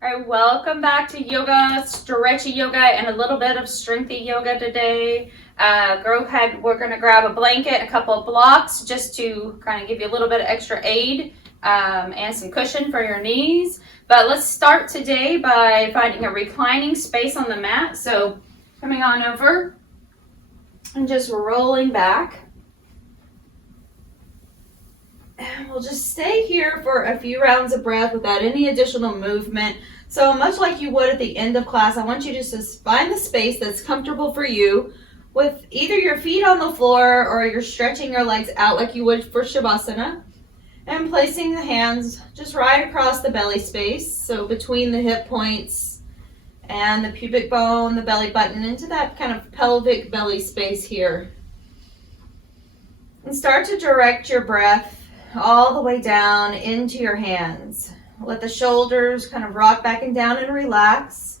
All right, welcome back to yoga, stretchy yoga, and a little bit of strengthy yoga today. Go ahead, we're going to grab a blanket, a couple of blocks, just to kind of give you a little bit of extra aid and some cushion for your knees. But let's start today by finding a reclining space on the mat. So coming on over and just rolling back. And we'll just stay here for a few rounds of breath without any additional movement. So much like you would at the end of class, I want you just to find the space that's comfortable for you with either your feet on the floor or you're stretching your legs out like you would for Shavasana. And placing the hands just right across the belly space, so between the hip points and the pubic bone, the belly button, into that kind of pelvic belly space here. And start to direct your breath all the way down into your hands. Let the shoulders kind of rock back and down and relax.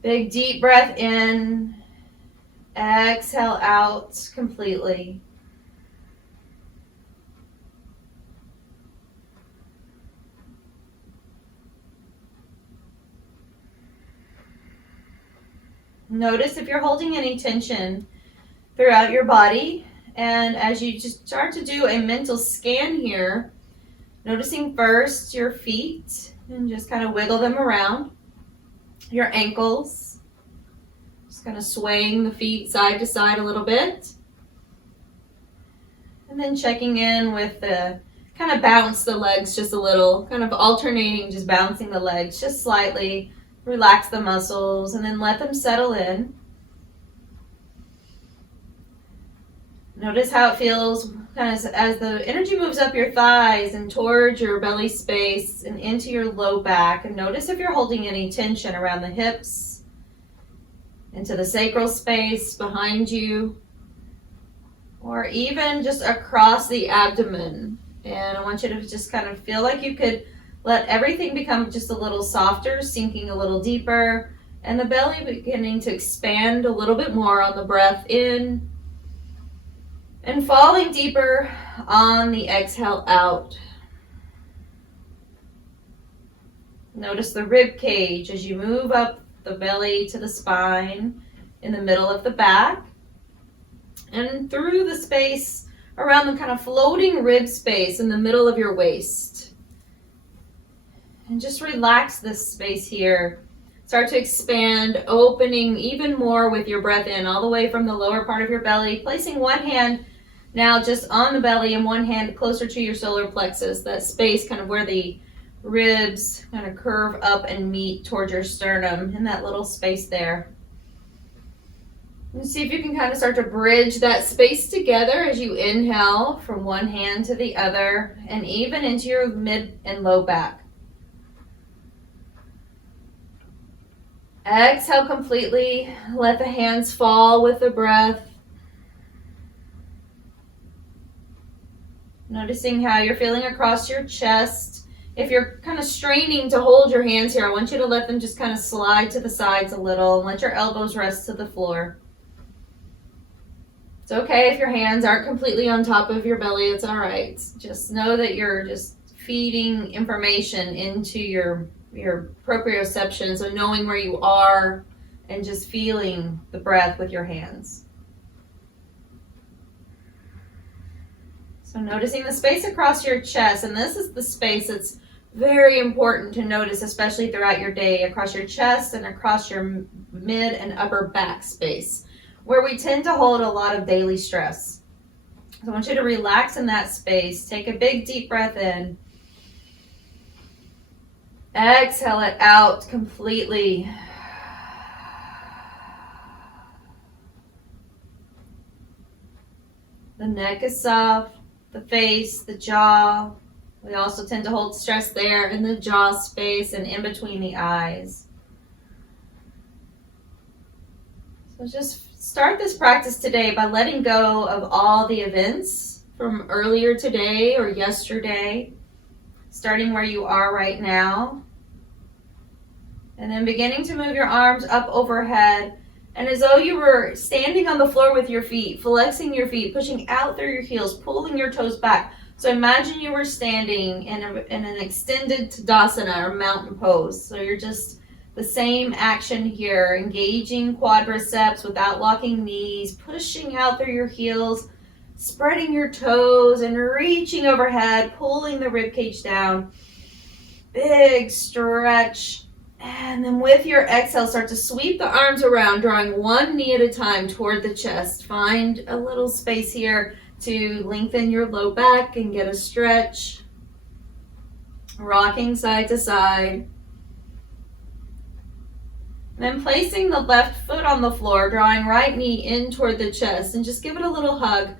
Big deep breath in. Exhale out completely. Notice if you're holding any tension throughout your body. And as you just start to do a mental scan here, noticing first your feet and just kind of wiggle them around. Your ankles, just kind of swaying the feet side to side a little bit. And then checking in with the kind of bounce the legs just a little, kind of alternating, just bouncing the legs just slightly. Relax the muscles and then let them settle in. Notice how it feels kind of as the energy moves up your thighs and towards your belly space and into your low back. And notice if you're holding any tension around the hips, into the sacral space behind you, or even just across the abdomen. And I want you to just kind of feel like you could let everything become just a little softer, sinking a little deeper, and the belly beginning to expand a little bit more on the breath in, and falling deeper on the exhale out. Notice the rib cage as you move up the belly to the spine in the middle of the back and through the space around the kind of floating rib space in the middle of your waist. And just relax this space here. Start to expand, opening even more with your breath in, all the way from the lower part of your belly, placing one hand now just on the belly and one hand closer to your solar plexus, that space kind of where the ribs kind of curve up and meet towards your sternum, in that little space there. And see if you can kind of start to bridge that space together as you inhale from one hand to the other and even into your mid and low back. Exhale completely. Let the hands fall with the breath. Noticing how you're feeling across your chest. If you're kind of straining to hold your hands here, I want you to let them just kind of slide to the sides a little and let your elbows rest to the floor. It's okay if your hands aren't completely on top of your belly. It's all right. Just know that you're just feeding information into your proprioception, so knowing where you are and just feeling the breath with your hands. So noticing the space across your chest, and this is the space that's very important to notice, especially throughout your day, across your chest and across your mid and upper back space, where we tend to hold a lot of daily stress. So I want you to relax in that space. Take a big deep breath in. Exhale it out completely. The neck is soft, the face, the jaw. We also tend to hold stress there in the jaw space and in between the eyes. So just start this practice today by letting go of all the events from earlier today or yesterday, starting where you are right now. And then beginning to move your arms up overhead, and as though you were standing on the floor with your feet, flexing your feet, pushing out through your heels, pulling your toes back, So imagine you were standing in an extended Tadasana or mountain pose. So you're just the same action here, engaging quadriceps without locking knees, pushing out through your heels, spreading your toes and reaching overhead, pulling the rib cage down. Big stretch. And then with your exhale, start to sweep the arms around, drawing one knee at a time toward the chest. Find a little space here to lengthen your low back and get a stretch. Rocking side to side. Then placing the left foot on the floor, drawing right knee in toward the chest, and just give it a little hug.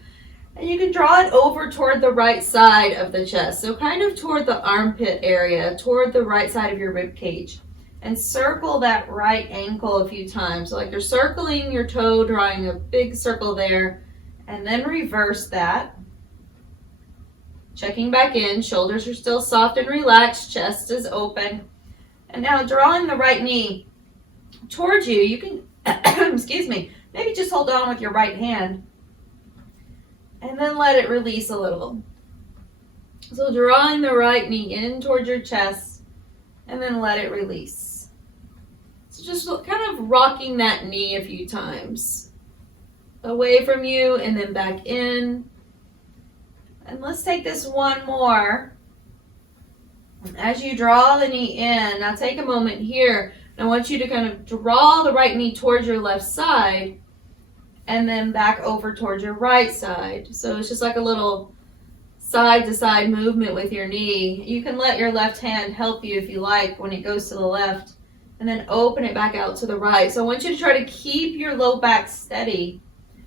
And you can draw it over toward the right side of the chest, so kind of toward the armpit area, toward the right side of your rib cage. And circle that right ankle a few times, like you're circling your toe, drawing a big circle there, and then reverse that. Checking back in, shoulders are still soft and relaxed, chest is open. And now drawing the right knee towards you, you can, excuse me, maybe just hold on with your right hand and then let it release a little. So drawing the right knee in towards your chest and then let it release. So just kind of rocking that knee a few times. Away from you and then back in. And let's take this one more. As you draw the knee in, now take a moment here. I want you to kind of draw the right knee towards your left side and then back over towards your right side. So it's just like a little side to side movement with your knee. You can let your left hand help you if you like when it goes to the left, and then open it back out to the right. So I want you to try to keep your low back steady.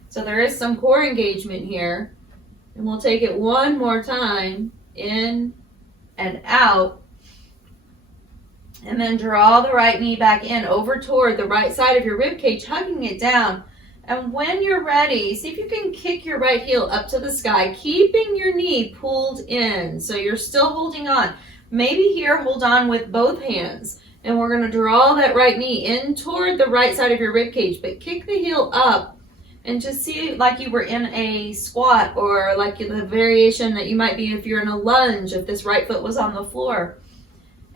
So there is some core engagement here. And we'll take it one more time, in and out. And then draw the right knee back in over toward the right side of your rib cage, hugging it down. And when you're ready, see if you can kick your right heel up to the sky, keeping your knee pulled in. So you're still holding on. Maybe here, hold on with both hands. And we're going to draw that right knee in toward the right side of your rib cage, but kick the heel up and just see like you were in a squat, or like the variation that you might be if you're in a lunge, if this right foot was on the floor.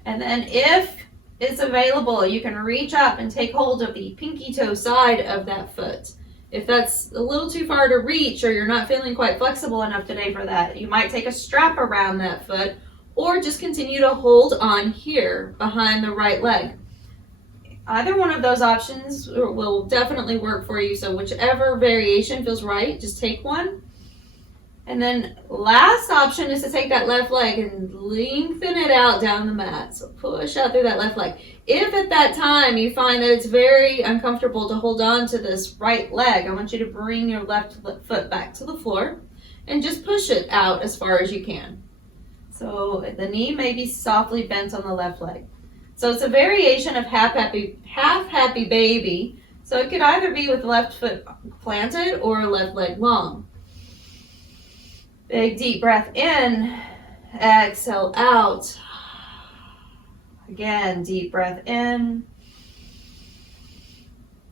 And then if it's available, you can reach up and take hold of the pinky toe side of that foot. If that's a little too far to reach, or you're not feeling quite flexible enough today for that, you might take a strap around that foot, or just continue to hold on here behind the right leg. Either one of those options will definitely work for you. So whichever variation feels right, just take one. And then last option is to take that left leg and lengthen it out down the mat. So push out through that left leg. If at that time you find that it's very uncomfortable to hold on to this right leg, I want you to bring your left foot back to the floor and just push it out as far as you can. So the knee may be softly bent on the left leg. So it's a variation of half happy baby. So it could either be with left foot planted or left leg long. Big deep breath in, exhale out. Again, deep breath in,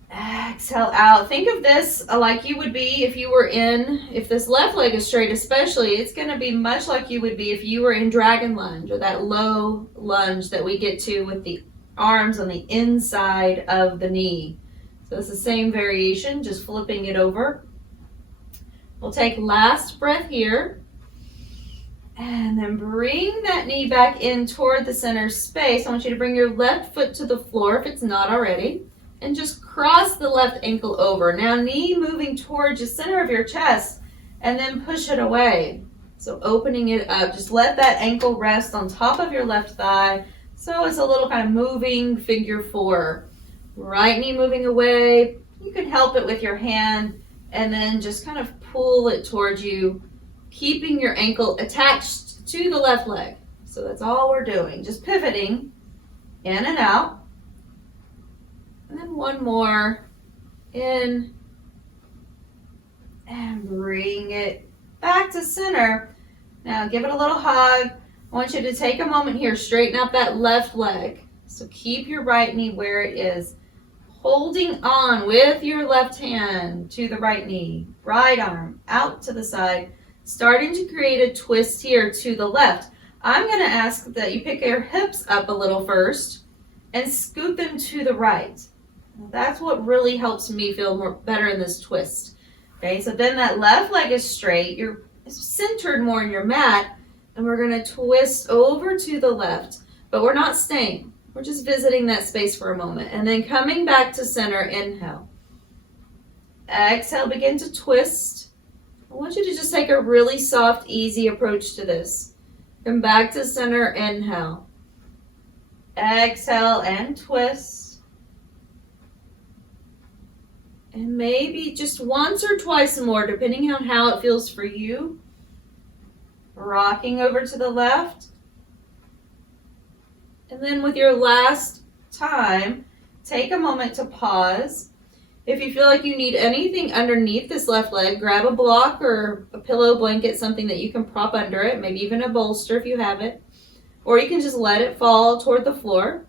exhale out. Think of this like you would be if you were if this left leg is straight especially, it's going to be much like you would be if you were in dragon lunge, or that low lunge that we get to with the arms on the inside of the knee. So it's the same variation, just flipping it over. We'll take last breath here. And then bring that knee back in toward the center space. I want you to bring your left foot to the floor if it's not already. And just cross the left ankle over. Now knee moving towards the center of your chest, and then push it away. So opening it up. Just let that ankle rest on top of your left thigh. So it's a little kind of moving figure four. Right knee moving away. You can help it with your hand, and then just kind of pull it towards you, keeping your ankle attached to the left leg. So that's all we're doing. Just pivoting in and out. And then one more, in, and bring it back to center. Now give it a little hug. I want you to take a moment here, straighten up that left leg. So keep your right knee where it is. Holding on with your left hand to the right knee. Right arm out to the side. starting to create a twist here to the left. I'm going to ask that you pick your hips up a little first and scoot them to the right. That's what really helps me feel better in this twist. Okay, so then that left leg is straight. You're centered more in your mat, and we're going to twist over to the left, but we're not staying. We're just visiting that space for a moment, and then coming back to center. Inhale. Exhale, begin to twist. I want you to just take a really soft, easy approach to this. Come back to center. Inhale. Exhale and twist. And maybe just once or twice more, depending on how it feels for you. Rocking over to the left. And then with your last time, take a moment to pause. If you feel like you need anything underneath this left leg, grab a block or a pillow, blanket, something that you can prop under it, maybe even a bolster if you have it. Or you can just let it fall toward the floor.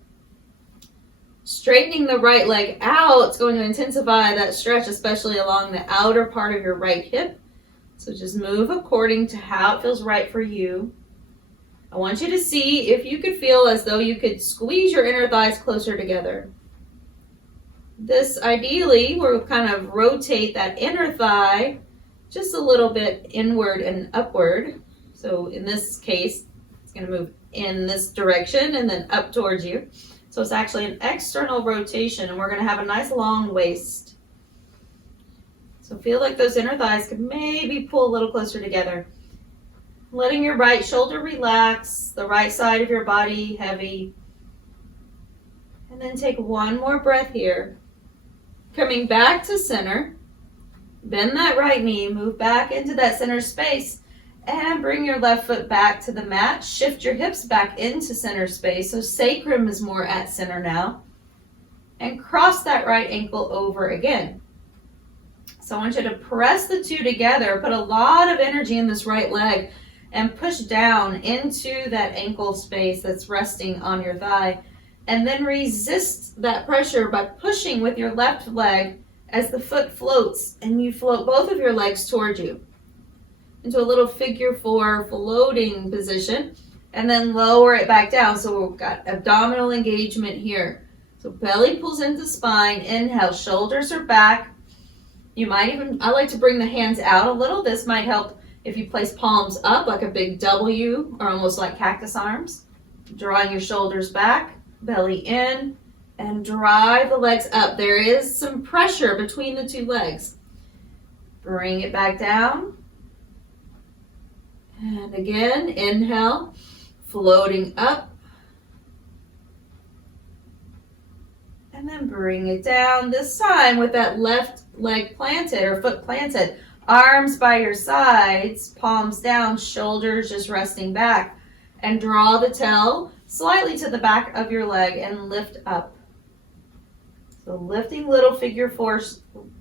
Straightening the right leg out, it's going to intensify that stretch, especially along the outer part of your right hip. So just move according to how it feels right for you. I want you to see if you could feel as though you could squeeze your inner thighs closer together. This ideally will kind of rotate that inner thigh just a little bit inward and upward. So in this case, it's going to move in this direction and then up towards you. So it's actually an external rotation, and we're going to have a nice long waist. So feel like those inner thighs could maybe pull a little closer together. Letting your right shoulder relax, the right side of your body heavy. And then take one more breath here. Coming back to center, bend that right knee, move back into that center space, and bring your left foot back to the mat. Shift your hips back into center space, so sacrum is more at center now. And cross that right ankle over again. So I want you to press the two together, put a lot of energy in this right leg, and push down into that ankle space that's resting on your thigh. And then resist that pressure by pushing with your left leg as the foot floats, and you float both of your legs towards you into a little figure 4 floating position, and then lower it back down. So we've got abdominal engagement here. So belly pulls into spine. Inhale, shoulders are back. You might even, I like to bring the hands out a little. This might help if you place palms up like a big W or almost like cactus arms. Drawing your shoulders back. Belly in, and drive the legs up. There is some pressure between the two legs. Bring it back down. And again, inhale, floating up. And then bring it down, this time with that left leg planted or foot planted. Arms by your sides, palms down, shoulders just resting back. And draw the tail slightly to the back of your leg and lift up. So lifting little figure 4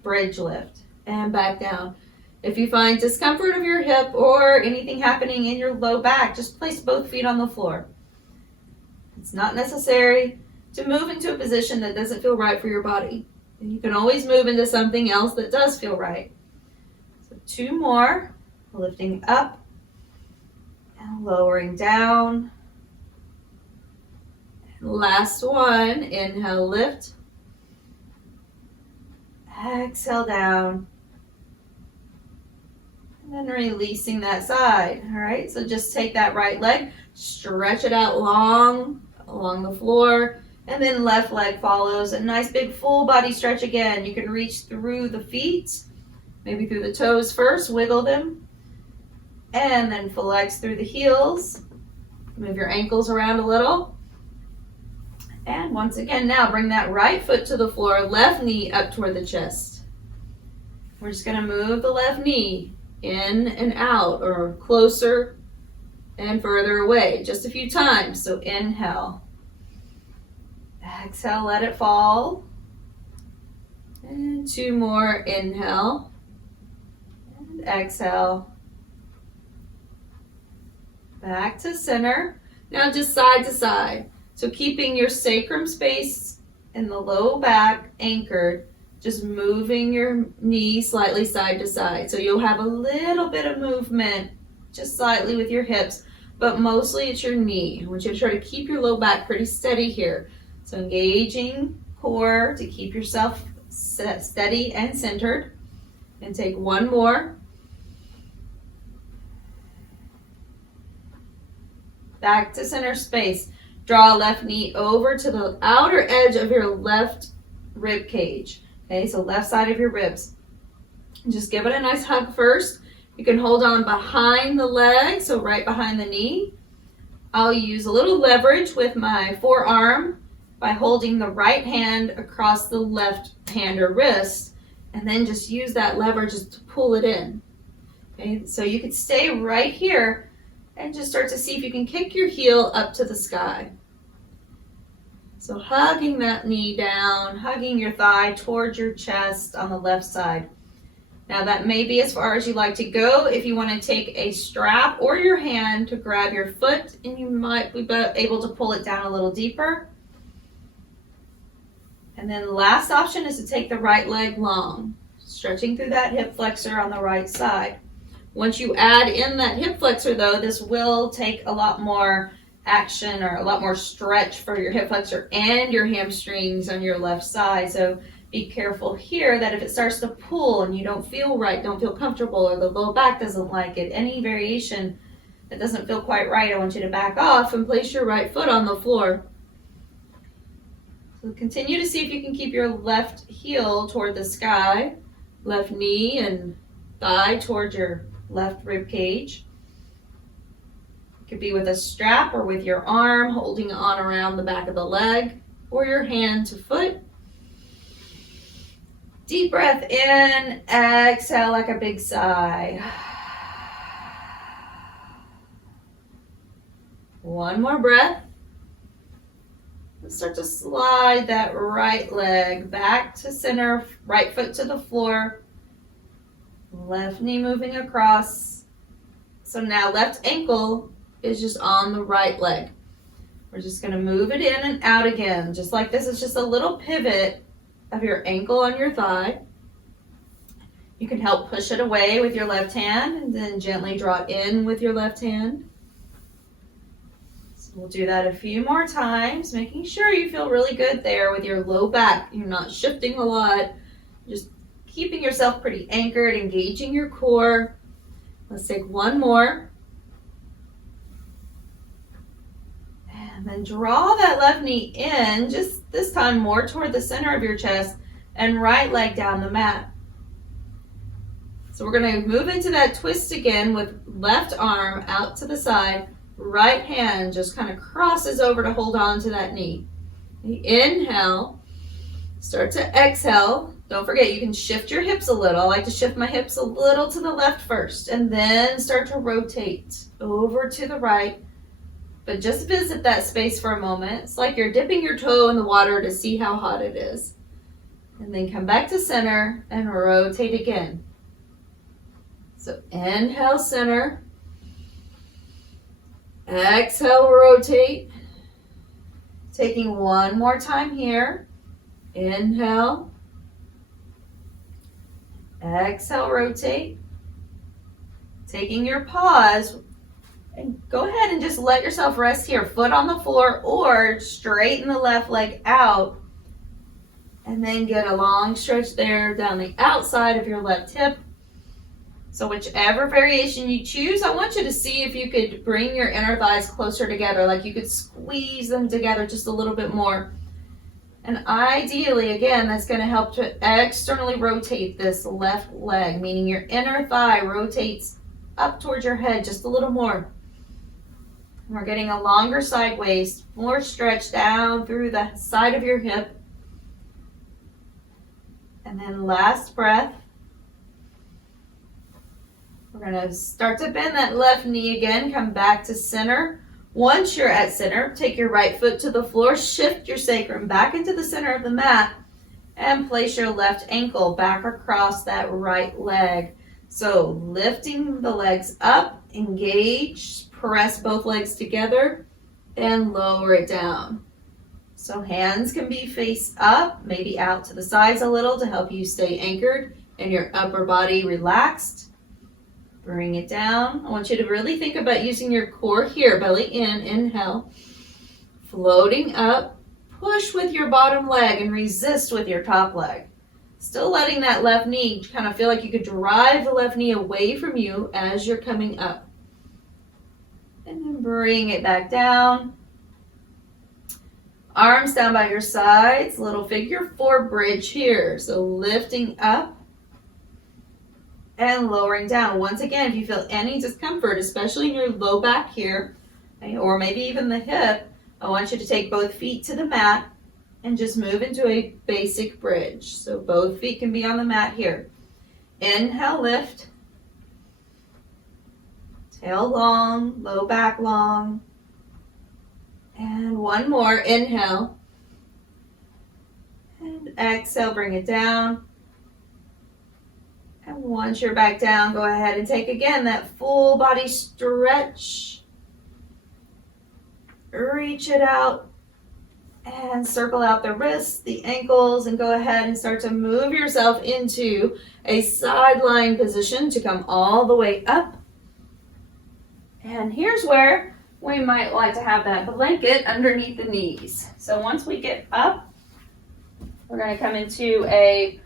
bridge lift and back down. If you find discomfort of your hip or anything happening in your low back, just place both feet on the floor. It's not necessary to move into a position that doesn't feel right for your body. And you can always move into something else that does feel right. So 2 more, lifting up and lowering down. Last one, inhale, lift. Exhale down. And then releasing that side. All right, so just take that right leg, stretch it out long along the floor, and then left leg follows. A nice big full body stretch again. You can reach through the feet, maybe through the toes first, wiggle them, and then flex through the heels. Move your ankles around a little. And once again, now bring that right foot to the floor, left knee up toward the chest. We're just going to move the left knee in and out, or closer and further away, just a few times. So inhale. Exhale, let it fall. And 2 more, inhale. And exhale. Back to center. Now just side to side. So keeping your sacrum space and the low back anchored, just moving your knee slightly side to side. So you'll have a little bit of movement just slightly with your hips, but mostly it's your knee. I want you to try to keep your low back pretty steady here. So engaging core to keep yourself steady and centered. And take one more. Back to center space. Draw left knee over to the outer edge of your left rib cage. Okay, so left side of your ribs. Just give it a nice hug first. You can hold on behind the leg, so right behind the knee. I'll use a little leverage with my forearm by holding the right hand across the left hand or wrist, and then just use that lever just to pull it in. Okay, so you could stay right here and just start to see if you can kick your heel up to the sky. So hugging that knee down, hugging your thigh towards your chest on the left side. Now that may be as far as you like to go. If you want to take a strap or your hand to grab your foot, and you might be able to pull it down a little deeper. And then the last option is to take the right leg long, stretching through that hip flexor on the right side. Once you add in that hip flexor though, this will take a lot more action or a lot more stretch for your hip flexor and your hamstrings on your left side. So be careful here that if it starts to pull and you don't feel right, don't feel comfortable, or the low back doesn't like it, any variation that doesn't feel quite right, I want you to back off and place your right foot on the floor. So continue to see if you can keep your left heel toward the sky, left knee and thigh toward your left rib cage. It could be with a strap or with your arm holding on around the back of the leg, or your hand to foot. Deep breath in, exhale like a big sigh. One more breath. Start to slide that right leg back to center, right foot to the floor, left knee moving across. So now left ankle is just on the right leg. We're just going to move it in and out again, just like this. It's just a little pivot of your ankle on your thigh. You can help push it away with your left hand and then gently draw it in with your left hand. We'll do that a few more times, making sure you feel really good there with your low back. You're not shifting a lot, just keeping yourself pretty anchored, engaging your core. Let's take one more. And then draw that left knee in, just this time more toward the center of your chest, and right leg down the mat. So we're going to move into that twist again with left arm out to the side. Right hand just kind of crosses over to hold on to that knee. Inhale, start to exhale. Don't forget, you can shift your hips a little. I like to shift my hips a little to the left first, and then start to rotate over to the right. But just visit that space for a moment. It's like you're dipping your toe in the water to see how hot it is. And then come back to center and rotate again. So inhale, center. Exhale, rotate. Taking one more time here. Inhale. Exhale, rotate. Taking your pause. And go ahead and just let yourself rest here. Foot on the floor, or straighten the left leg out. And then get a long stretch there down the outside of your left hip. So whichever variation you choose, I want you to see if you could bring your inner thighs closer together, like you could squeeze them together just a little bit more. And ideally, again, that's going to help to externally rotate this left leg, meaning your inner thigh rotates up towards your head just a little more. And we're getting a longer side waist, more stretch down through the side of your hip. And then last breath. We're going to start to bend that left knee again, come back to center. Once you're at center, take your right foot to the floor, shift your sacrum back into the center of the mat, and place your left ankle back across that right leg. So lifting the legs up, engage, press both legs together, and lower it down. So hands can be face up, maybe out to the sides a little to help you stay anchored and your upper body relaxed. Bring it down. I want you to really think about using your core here, belly in, inhale. Floating up, push with your bottom leg and resist with your top leg. Still letting that left knee kind of feel like you could drive the left knee away from you as you're coming up. And then bring it back down. Arms down by your sides, little figure four bridge here. So lifting up and lowering down. Once again, if you feel any discomfort, especially in your low back here, or maybe even the hip, I want you to take both feet to the mat and just move into a basic bridge. So both feet can be on the mat here. Inhale, lift. Tail long, low back long. And one more, inhale. And exhale, bring it down. And once you're back down, go ahead and take again that full body stretch. Reach it out and circle out the wrists, the ankles, and go ahead and start to move yourself into a sideline position to come all the way up. And here's where we might like to have that blanket underneath the knees. So once we get up, we're going to come into a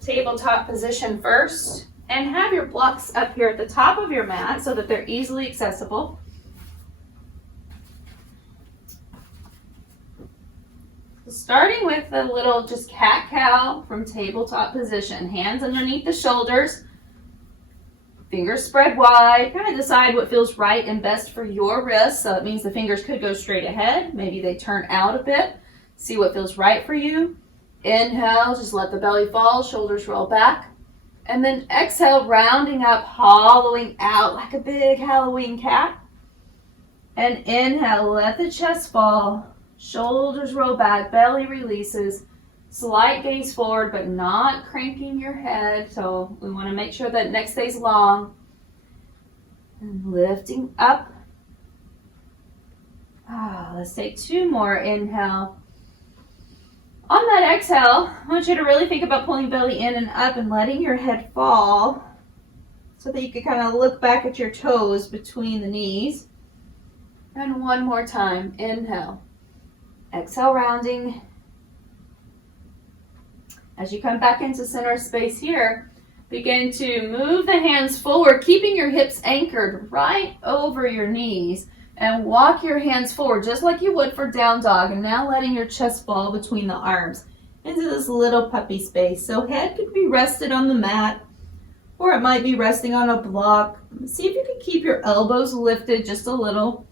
tabletop position first and have your blocks up here at the top of your mat so that they're easily accessible. Starting with the little just cat-cow from tabletop position. Hands underneath the shoulders. Fingers spread wide. Kind of decide what feels right and best for your wrists. So it means the fingers could go straight ahead. Maybe they turn out a bit. See what feels right for you. Inhale, just let the belly fall, shoulders roll back. And then exhale, rounding up, hollowing out like a big Halloween cat. And inhale, let the chest fall. Shoulders roll back, belly releases, slight gaze forward, but not cranking your head. So we want to make sure that neck stays long. And lifting up. Let's take two more. Inhale. On that exhale, I want you to really think about pulling belly in and up and letting your head fall so that you can kind of look back at your toes between the knees. And one more time. Inhale. Exhale, rounding. As you come back into center space here, begin to move the hands forward, keeping your hips anchored right over your knees, and walk your hands forward just like you would for down dog, and now letting your chest fall between the arms into this little puppy space. So head could be rested on the mat, or it might be resting on a block. See if you can keep your elbows lifted just a little.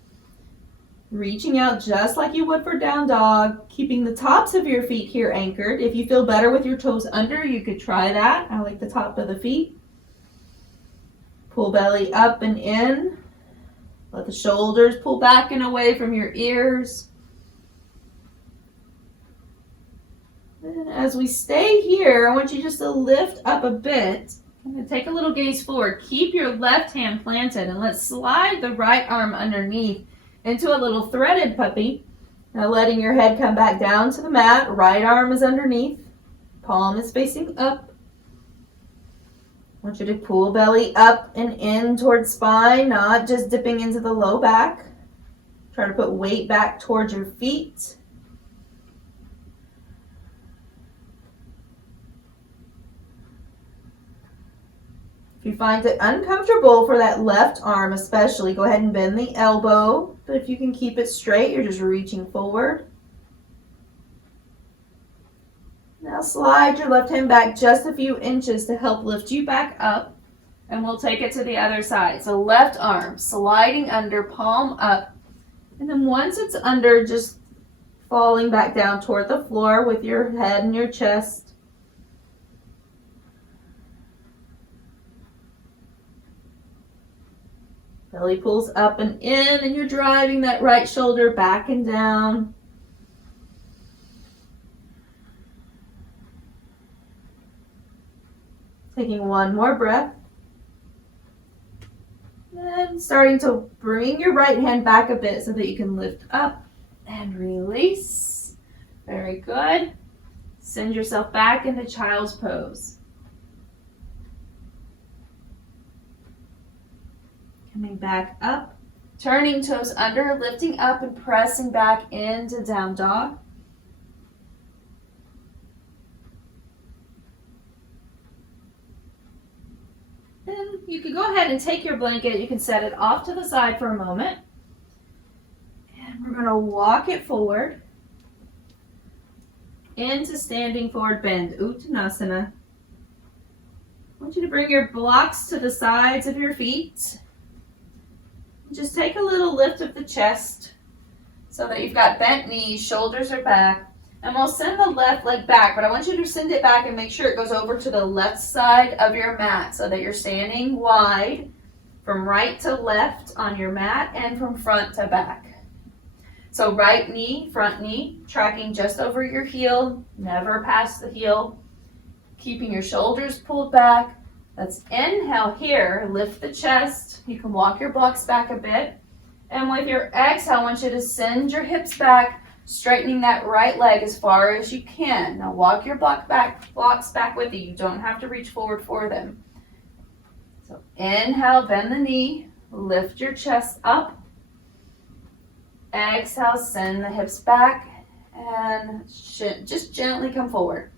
Reaching out just like you would for down dog, keeping the tops of your feet here anchored. If you feel better with your toes under, you could try that. I like the top of the feet. Pull belly up and in. Let the shoulders pull back and away from your ears. And as we stay here, I want you just to lift up a bit. I'm going to take a little gaze forward. Keep your left hand planted and let's slide the right arm underneath into a little threaded puppy. Now letting your head come back down to the mat. Right arm is underneath. Palm is facing up. I want you to pull belly up and in towards spine, not just dipping into the low back. Try to put weight back towards your feet. If you find it uncomfortable for that left arm especially, go ahead and bend the elbow. But if you can keep it straight, you're just reaching forward. Now slide your left hand back just a few inches to help lift you back up. And we'll take it to the other side. So left arm sliding under, palm up. And then once it's under, just falling back down toward the floor with your head and your chest. Belly pulls up and in, and you're driving that right shoulder back and down. Taking one more breath. And starting to bring your right hand back a bit so that you can lift up And release. Very good. Send yourself back into child's pose. Coming back up, turning toes under, lifting up and pressing back into down dog. And you can go ahead and take your blanket. You can set it off to the side for a moment. And we're going to walk it forward into standing forward bend, Uttanasana. I want you to bring your blocks to the sides of your feet. Just take a little lift of the chest so that you've got bent knees, shoulders are back. And we'll send the left leg back, but I want you to send it back and make sure it goes over to the left side of your mat so that you're standing wide from right to left on your mat and from front to back. So right knee, front knee, tracking just over your heel, never past the heel. Keeping your shoulders pulled back. Let's inhale here, lift the chest. You can walk your blocks back a bit. And with your exhale, I want you to send your hips back, straightening that right leg as far as you can. Now walk your blocks back with you. You don't have to reach forward for them. So inhale, bend the knee, lift your chest up. Exhale, send the hips back and just gently come forward.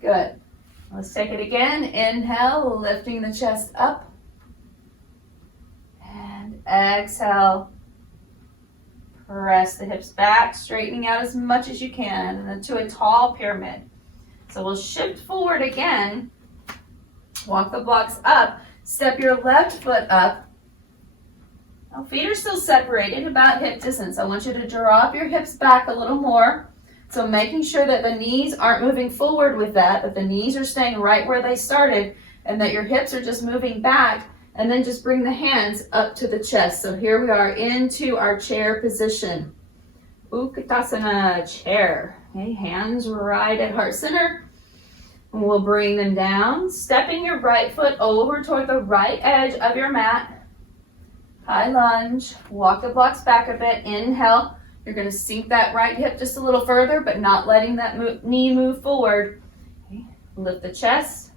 Good. Let's take it again. Inhale, lifting the chest up. And exhale, press the hips back, straightening out as much as you can into a tall pyramid. So we'll shift forward again. Walk the blocks up. Step your left foot up. Now feet are still separated about hip distance. I want you to drop your hips back a little more. So making sure that the knees aren't moving forward with that, but the knees are staying right where they started and that your hips are just moving back, and then just bring the hands up to the chest. So here we are into our chair position. Uttanasana, chair. Okay, hands right at heart center. And we'll bring them down, stepping your right foot over toward the right edge of your mat. High lunge, walk the blocks back a bit, inhale. You're going to sink that right hip just a little further, but not letting that knee move forward. Okay. Lift the chest.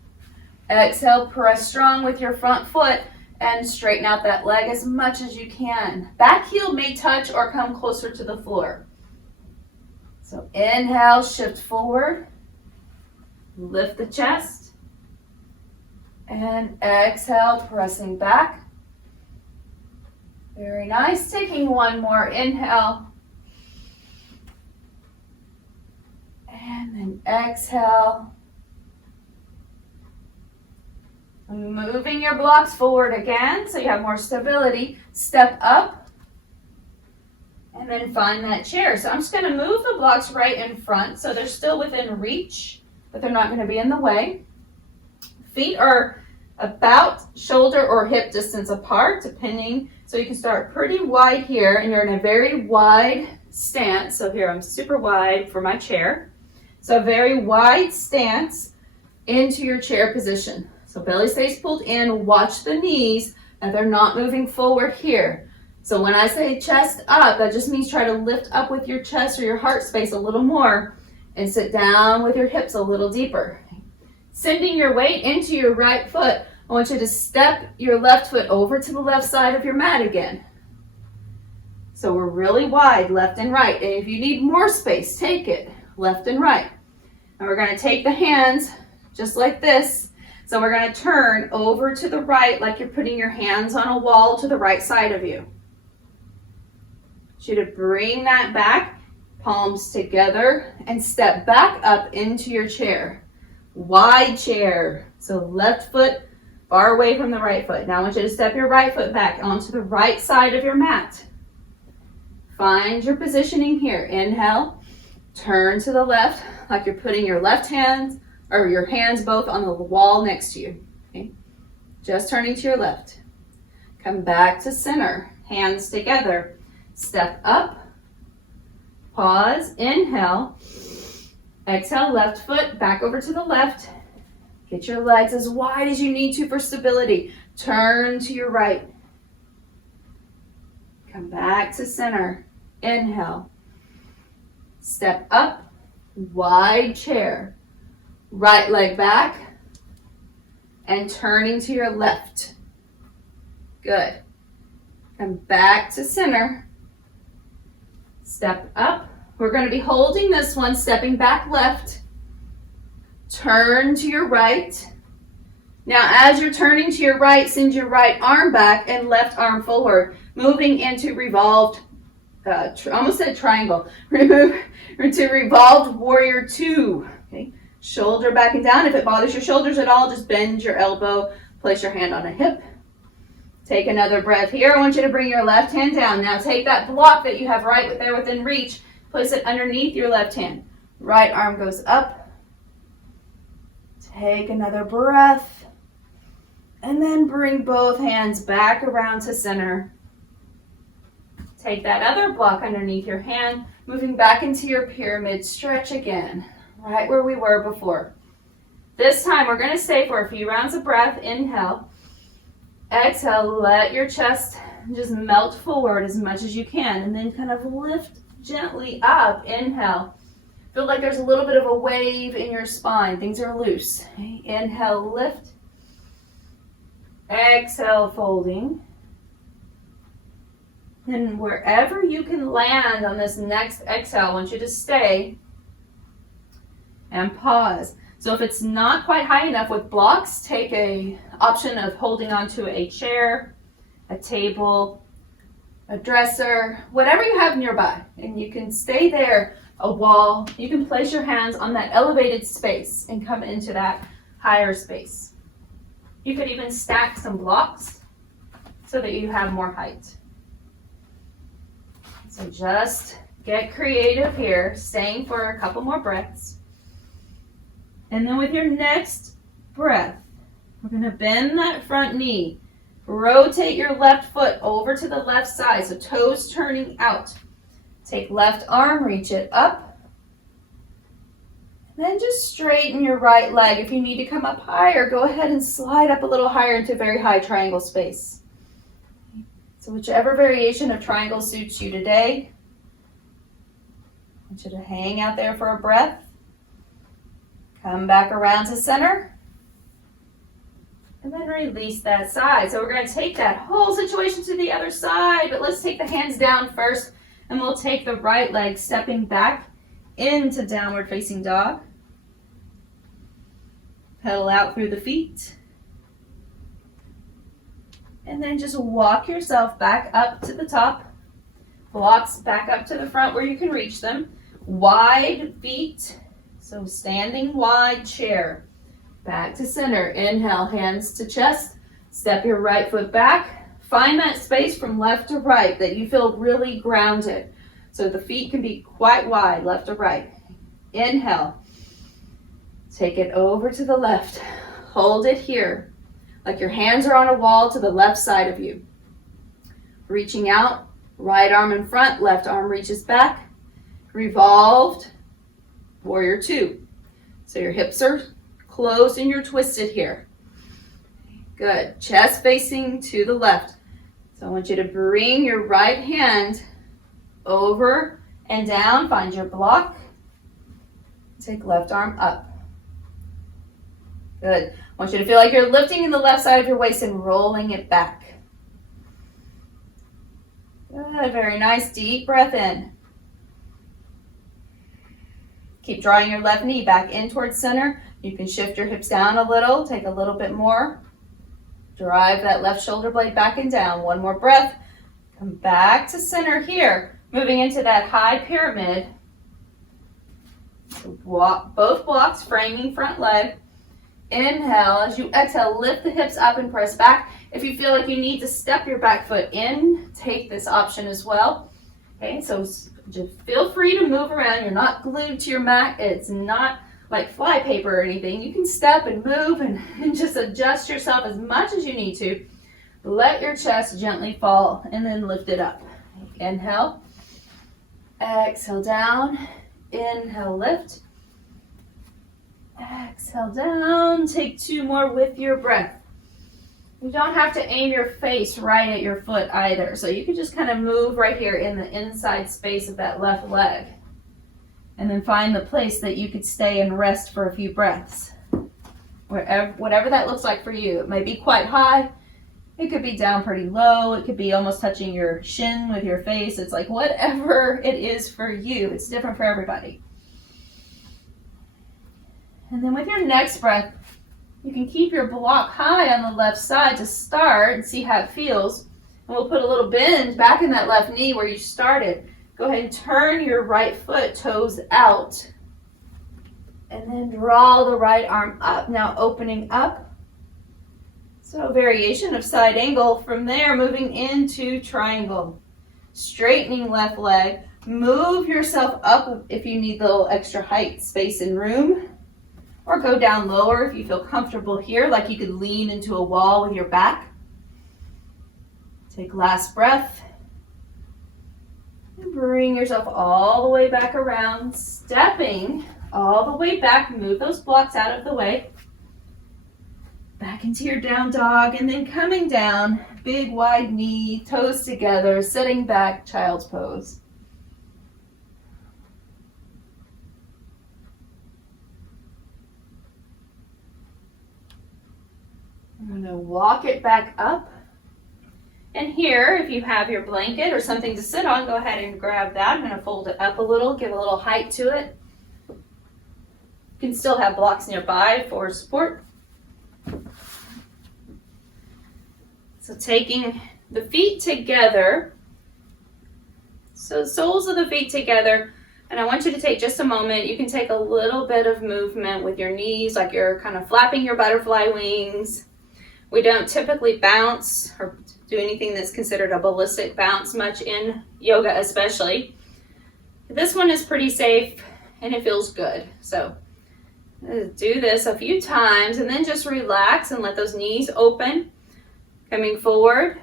Exhale, press strong with your front foot and straighten out that leg as much as you can. Back heel may touch or come closer to the floor. So inhale, shift forward. Lift the chest. And exhale, pressing back. Very nice. Taking one more inhale. And then exhale. Moving your blocks forward again so you have more stability. Step up. And then find that chair. So I'm just going to move the blocks right in front so they're still within reach, but they're not going to be in the way. Feet are about shoulder or hip distance apart, depending. So you can start pretty wide here, and you're in a very wide stance. So here I'm super wide for my chair. So a very wide stance into your chair position. So belly stays pulled in, watch the knees, and they're not moving forward here. So when I say chest up, that just means try to lift up with your chest or your heart space a little more and sit down with your hips a little deeper. Sending your weight into your right foot, I want you to step your left foot over to the left side of your mat again. So we're really wide, left and right. And if you need more space, take it, left and right. And we're going to take the hands just like this. So we're going to turn over to the right like you're putting your hands on a wall to the right side of you. I want you to bring that back, palms together, and step back up into your chair. Wide chair. So left foot far away from the right foot. Now I want you to step your right foot back onto the right side of your mat. Find your positioning here. Inhale, turn to the left like you're putting your left hand or your hands both on the wall next to you. Okay? Just turning to your left. Come back to center. Hands together. Step up. Pause. Inhale. Exhale, left foot back over to the left. Get your legs as wide as you need to for stability. Turn to your right. Come back to center. Inhale. Step up, wide chair. Right leg back and turning to your left. Good. Come back to center. Step up. We're going to be holding this one, stepping back left. Turn to your right. Now, as you're turning to your right, send your right arm back and left arm forward, moving into revolved, almost said triangle, remove into revolved warrior two. Okay. Shoulder back and down. If it bothers your shoulders at all, just bend your elbow, place your hand on a hip. Take another breath here. I want you to bring your left hand down. Now take that block that you have right there within reach, place it underneath your left hand. Right arm goes up. Take another breath. And then bring both hands back around to center. Take that other block underneath your hand, moving back into your pyramid stretch again, right where we were before. This time we're going to stay for a few rounds of breath. Inhale. Exhale, let your chest just melt forward as much as you can, and then kind of lift gently up. Inhale. Feel like there's a little bit of a wave in your spine. Things are loose. Inhale, lift. Exhale, folding. And wherever you can land on this next exhale, I want you to stay and pause. So if it's not quite high enough with blocks, take a option of holding onto a chair, a table, a dresser, whatever you have nearby. And you can stay there, a wall. You can place your hands on that elevated space and come into that higher space. You could even stack some blocks so that you have more height. So just get creative here, staying for a couple more breaths. And then with your next breath, we're going to bend that front knee. Rotate your left foot over to the left side, so toes turning out. Take left arm, reach it up. Then just straighten your right leg. If you need to come up higher, go ahead and slide up a little higher into very high triangle space. So whichever variation of triangle suits you today, I want you to hang out there for a breath. Come back around to center. And then release that side. So we're going to take that whole situation to the other side, but let's take the hands down first, and we'll take the right leg stepping back into downward facing dog. Pedal out through the feet. And then just walk yourself back up to the top. Blocks back up to the front where you can reach them. Wide feet. So standing wide chair. Back to center. Inhale, hands to chest. Step your right foot back. Find that space from left to right that you feel really grounded. So the feet can be quite wide, left to right. Inhale. Take it over to the left. Hold it here, like your hands are on a wall to the left side of you. Reaching out, right arm in front, left arm reaches back. Revolved, warrior two. So your hips are closed and you're twisted here. Good. Chest facing to the left. So I want you to bring your right hand over and down. Find your block. Take left arm up. Good. I want you to feel like you're lifting in the left side of your waist and rolling it back. Good. Very nice. Deep breath in. Keep drawing your left knee back in towards center. You can shift your hips down a little. Take a little bit more. Drive that left shoulder blade back and down. One more breath. Come back to center here. Moving into that high pyramid. Walk, both blocks framing front leg. Inhale. As you exhale, lift the hips up and press back. If you feel like you need to step your back foot in, take this option as well. Okay, so just feel free to move around. You're not glued to your mat. It's not like fly paper or anything. You can step and move and just adjust yourself as much as you need to. Let your chest gently fall and then lift it up. Inhale. Exhale down. Inhale, lift. Exhale down. Take two more with your breath. You don't have to aim your face right at your foot either. So you can just kind of move right here in the inside space of that left leg. And then find the place that you could stay and rest for a few breaths. Whatever that looks like for you. It may be quite high. It could be down pretty low. It could be almost touching your shin with your face. It's like whatever it is for you. It's different for everybody. And then with your next breath, you can keep your block high on the left side to start and see how it feels. And we'll put a little bend back in that left knee where you started. Go ahead and turn your right foot, toes out. And then draw the right arm up. Now opening up. So variation of side angle. From there, moving into triangle. Straightening left leg. Move yourself up if you need a little extra height, space, and room. Or go down lower if you feel comfortable here, like you could lean into a wall with your back. Take last breath. And bring yourself all the way back around, stepping all the way back. Move those blocks out of the way. Back into your down dog, and then coming down, big wide knee, toes together, sitting back, child's pose. I'm going to walk it back up. And here, if you have your blanket or something to sit on, go ahead and grab that. I'm going to fold it up a little, give a little height to it. You can still have blocks nearby for support. So taking the feet together, so the soles of the feet together, and I want you to take just a moment. You can take a little bit of movement with your knees, like you're kind of flapping your butterfly wings. We don't typically bounce or do anything that's considered a ballistic bounce much in yoga especially. This one is pretty safe and it feels good. So do this a few times and then just relax and let those knees open. Coming forward,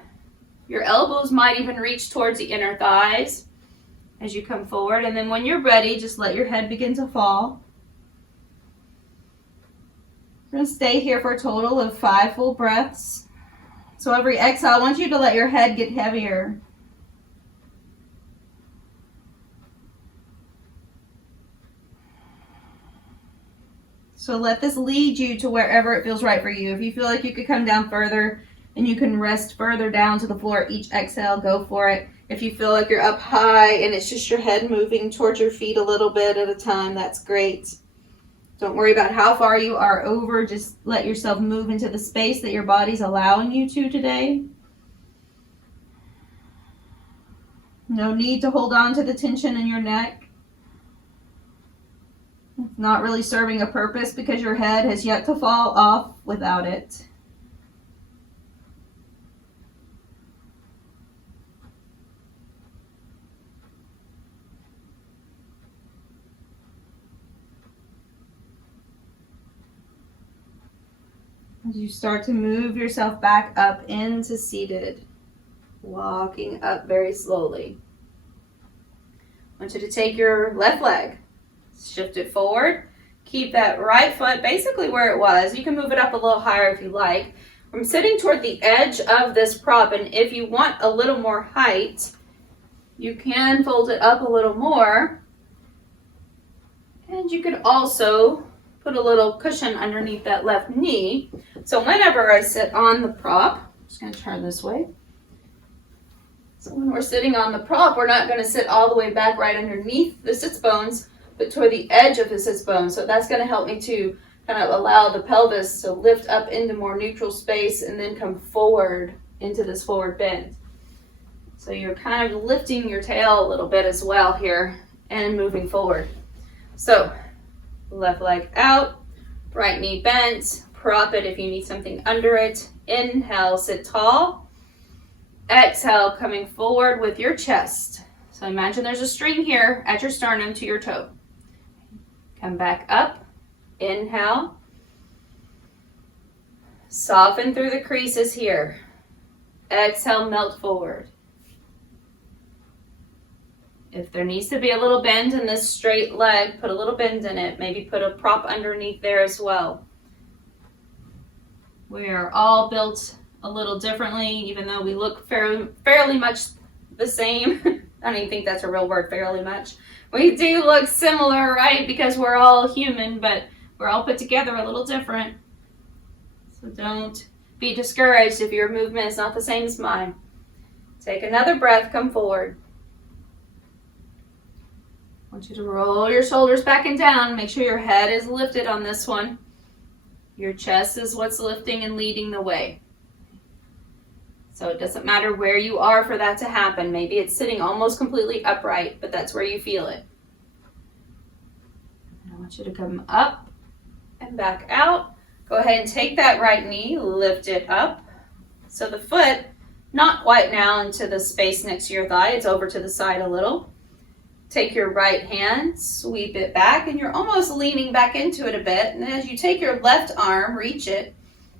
your elbows might even reach towards the inner thighs as you come forward. And then when you're ready, just let your head begin to fall. We're going to stay here for a total of 5 full breaths. So every exhale, I want you to let your head get heavier. So let this lead you to wherever it feels right for you. If you feel like you could come down further and you can rest further down to the floor each exhale, go for it. If you feel like you're up high and it's just your head moving towards your feet a little bit at a time, that's great. Don't worry about how far you are over. Just let yourself move into the space that your body's allowing you to today. No need to hold on to the tension in your neck. It's not really serving a purpose because your head has yet to fall off without it. As you start to move yourself back up into seated, walking up very slowly. I want you to take your left leg, shift it forward, keep that right foot basically where it was. You can move it up a little higher if you like. I'm sitting toward the edge of this prop, and if you want a little more height, you can fold it up a little more. And you could also put a little cushion underneath that left knee. So whenever I sit on the prop, I'm just going to turn this way. So when we're sitting on the prop, we're not going to sit all the way back right underneath the sits bones, but toward the edge of the sits bones. So that's going to help me to kind of allow the pelvis to lift up into more neutral space and then come forward into this forward bend. So you're kind of lifting your tail a little bit as well here and moving forward. So left leg out, right knee bent, prop it if you need something under it. Inhale, sit tall. Exhale, coming forward with your chest. So imagine there's a string here at your sternum to your toe. Come back up. Inhale. Soften through the creases here. Exhale, melt forward. If there needs to be a little bend in this straight leg, put a little bend in it. Maybe put a prop underneath there as well. We are all built a little differently, even though we look fairly much the same. I don't even think that's a real word, fairly much. We do look similar, right? Because we're all human, but we're all put together a little different. So don't be discouraged if your movement is not the same as mine. Take another breath, come forward. I want you to roll your shoulders back and down. Make sure your head is lifted on this one. Your chest is what's lifting and leading the way. So it doesn't matter where you are for that to happen. Maybe it's sitting almost completely upright, but that's where you feel it. And I want you to come up and back out. Go ahead and take that right knee, lift it up. So the foot, not quite now into the space next to your thigh, it's over to the side a little. Take your right hand, sweep it back, and you're almost leaning back into it a bit. And then as you take your left arm, reach it,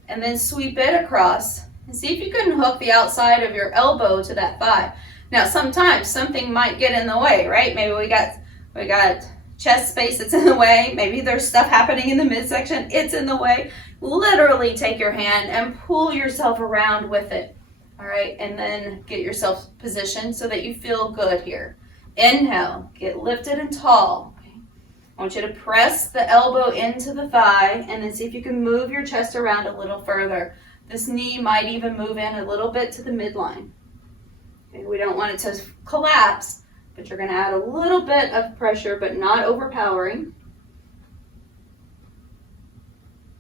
and then sweep it across. And see if you can hook the outside of your elbow to that thigh. Now, sometimes something might get in the way, right? Maybe we got chest space that's in the way. Maybe there's stuff happening in the midsection. It's in the way. Literally take your hand and pull yourself around with it. All right, and then get yourself positioned so that you feel good here. Inhale, get lifted and tall. Okay. I want you to press the elbow into the thigh and then see if you can move your chest around a little further. This knee might even move in a little bit to the midline. Okay, we don't want it to collapse, but you're going to add a little bit of pressure, but not overpowering.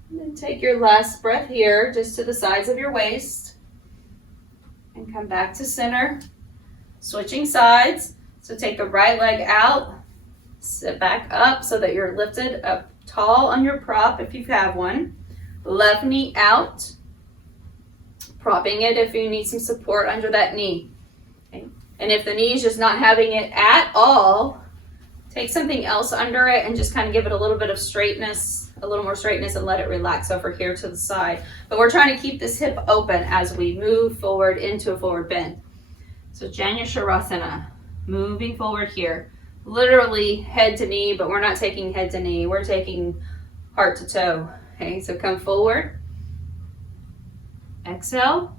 And then take your last breath here, just to the sides of your waist. And come back to center. Switching sides. So take the right leg out. Sit back up so that you're lifted up tall on your prop if you have one. Left knee out. Propping it if you need some support under that knee. Okay. And if the knee is just not having it at all, take something else under it and just kind of give it a little bit of straightness, a little more straightness, and let it relax over here to the side. But we're trying to keep this hip open as we move forward into a forward bend. So Janu Shavasana, moving forward here. Literally head to knee, but we're not taking head to knee. We're taking heart to toe. Okay, so come forward. Exhale.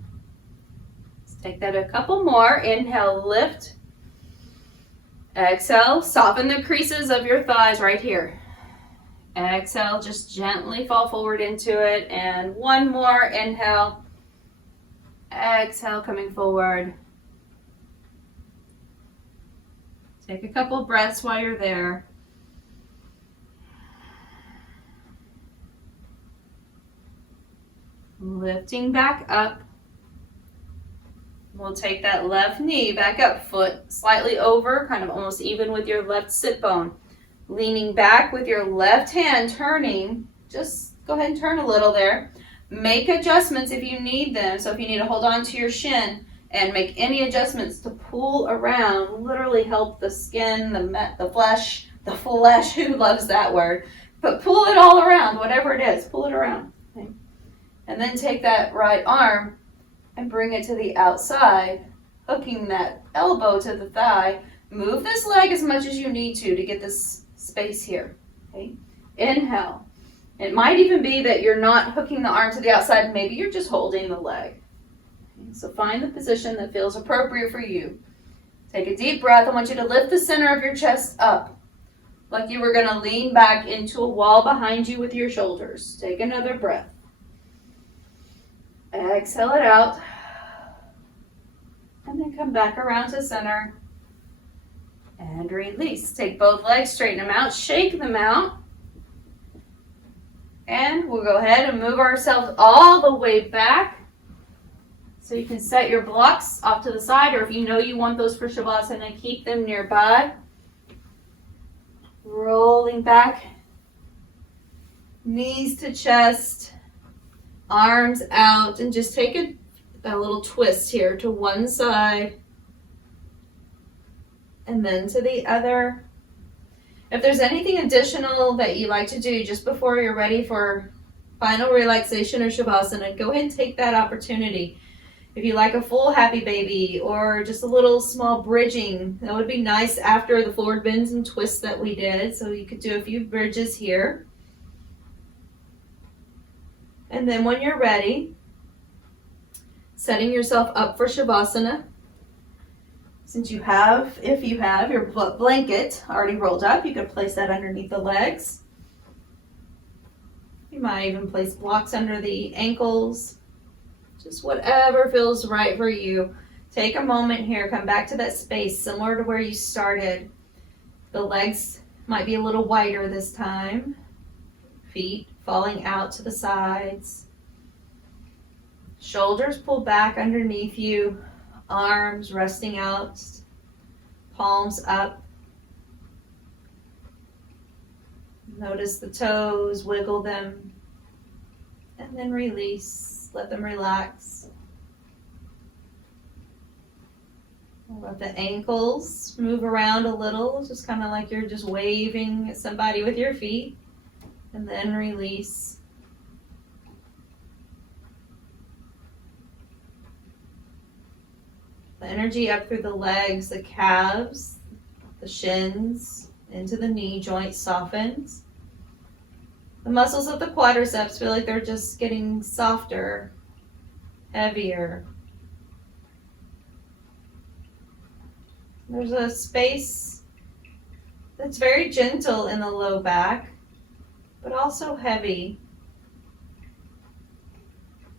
Let's take that a couple more. Inhale, lift. Exhale, soften the creases of your thighs right here. Exhale, just gently fall forward into it. And one more, inhale. Exhale, coming forward. Take a couple breaths while you're there. Lifting back up. We'll take that left knee back up, foot slightly over, kind of almost even with your left sit bone. Leaning back with your left hand, turning. Just go ahead and turn a little there. Make adjustments if you need them. So if you need to hold on to your shin and make any adjustments to pull around, literally help the skin, the flesh, who loves that word, but pull it all around, whatever it is, pull it around. Okay. And then take that right arm and bring it to the outside, hooking that elbow to the thigh. Move this leg as much as you need to get this space here. Okay. Inhale. It might even be that you're not hooking the arm to the outside, maybe you're just holding the leg. Okay. So find the position that feels appropriate for you. Take a deep breath. I want you to lift the center of your chest up, like you were going to lean back into a wall behind you with your shoulders. Take another breath. Exhale it out. And then come back around to center. And release. Take both legs, straighten them out, shake them out. And we'll go ahead and move ourselves all the way back. So you can set your blocks off to the side, or if you know you want those for Shavasana, keep them nearby. Rolling back. Knees to chest. Arms out, and just take a little twist here to one side and then to the other. If there's anything additional that you like to do just before you're ready for final relaxation or Shavasana, go ahead and take that opportunity. If you like a full happy baby or just a little small bridging, that would be nice after the forward bends and twists that we did. So you could do a few bridges here. And then when you're ready, setting yourself up for Shavasana, Since you have, if you have your blanket already rolled up, you could place that underneath the legs. You might even place blocks under the ankles. Just whatever feels right for you. Take a moment here, come back to that space similar to where you started. The legs might be a little wider this time. Feet falling out to the sides. Shoulders pull back underneath you. Arms resting out. Palms up. Notice the toes, wiggle them. And then release. Let them relax. Let the ankles move around a little, just kind of like you're just waving at somebody with your feet. And then release. The energy up through the legs, the calves, the shins, into the knee joint softens. The muscles of the quadriceps feel like they're just getting softer, heavier. There's a space that's very gentle in the low back, but also heavy.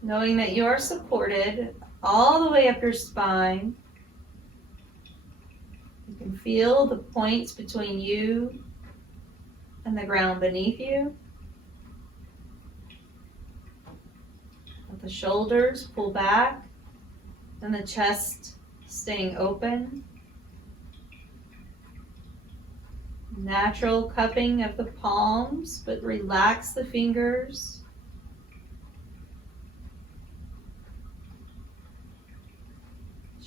Knowing that you are supported all the way up your spine. You can feel the points between you and the ground beneath you. Let the shoulders pull back and the chest staying open. Natural cupping of the palms, but relax the fingers.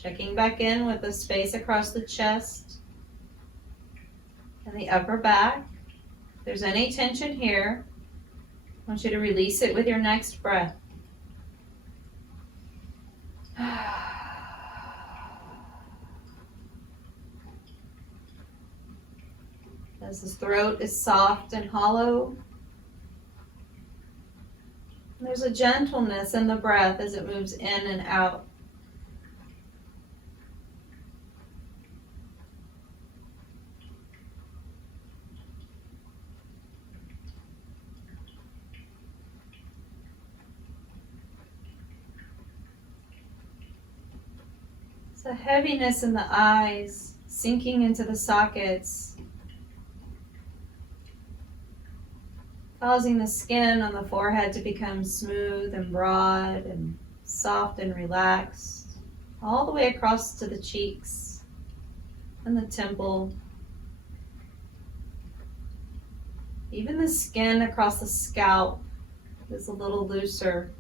Checking back in with the space across the chest and the upper back. If there's any tension here, I want you to release it with your next breath. As the throat is soft and hollow, there's a gentleness in the breath as it moves in and out. It's a heaviness in the eyes, sinking into the sockets, causing the skin on the forehead to become smooth and broad and soft and relaxed, all the way across to the cheeks and the temple. Even the skin across the scalp is a little looser.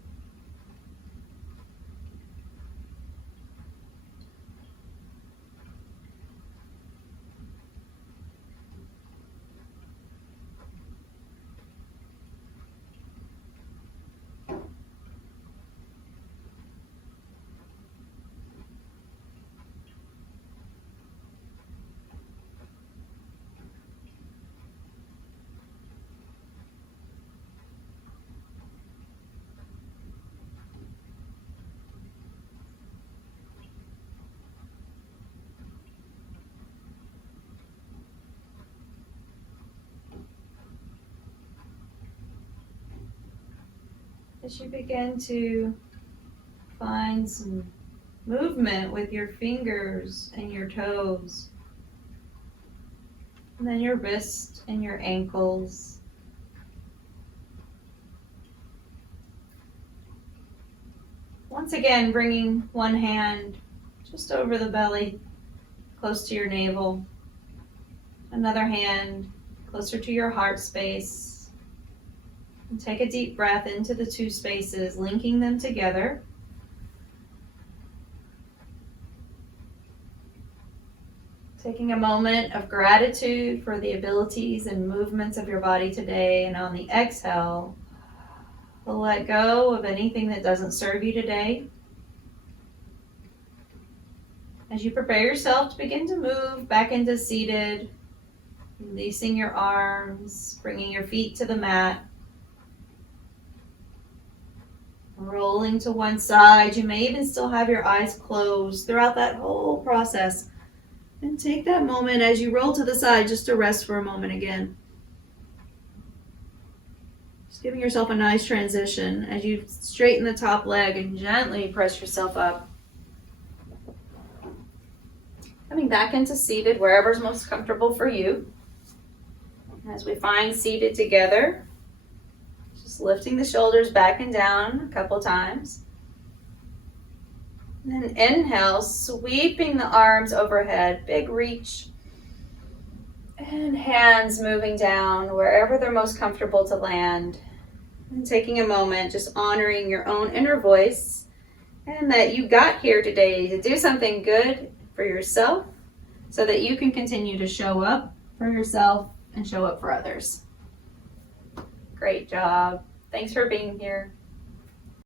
As you begin to find some movement with your fingers and your toes, and then your wrists and your ankles. Once again, bringing one hand just over the belly, close to your navel. Another hand closer to your heart space. And take a deep breath into the two spaces, linking them together. Taking a moment of gratitude for the abilities and movements of your body today, and on the exhale, let go of anything that doesn't serve you today. As you prepare yourself to begin to move back into seated, releasing your arms, bringing your feet to the mat, rolling to one side. You may even still have your eyes closed throughout that whole process. And take that moment as you roll to the side just to rest for a moment again. Just giving yourself a nice transition as you straighten the top leg and gently press yourself up. Coming back into seated, wherever's most comfortable for you. As we find seated together, just lifting the shoulders back and down a couple times. And then inhale, sweeping the arms overhead, big reach. And hands moving down wherever they're most comfortable to land. And taking a moment, just honoring your own inner voice and that you got here today to do something good for yourself so that you can continue to show up for yourself and show up for others. Great job. Thanks for being here.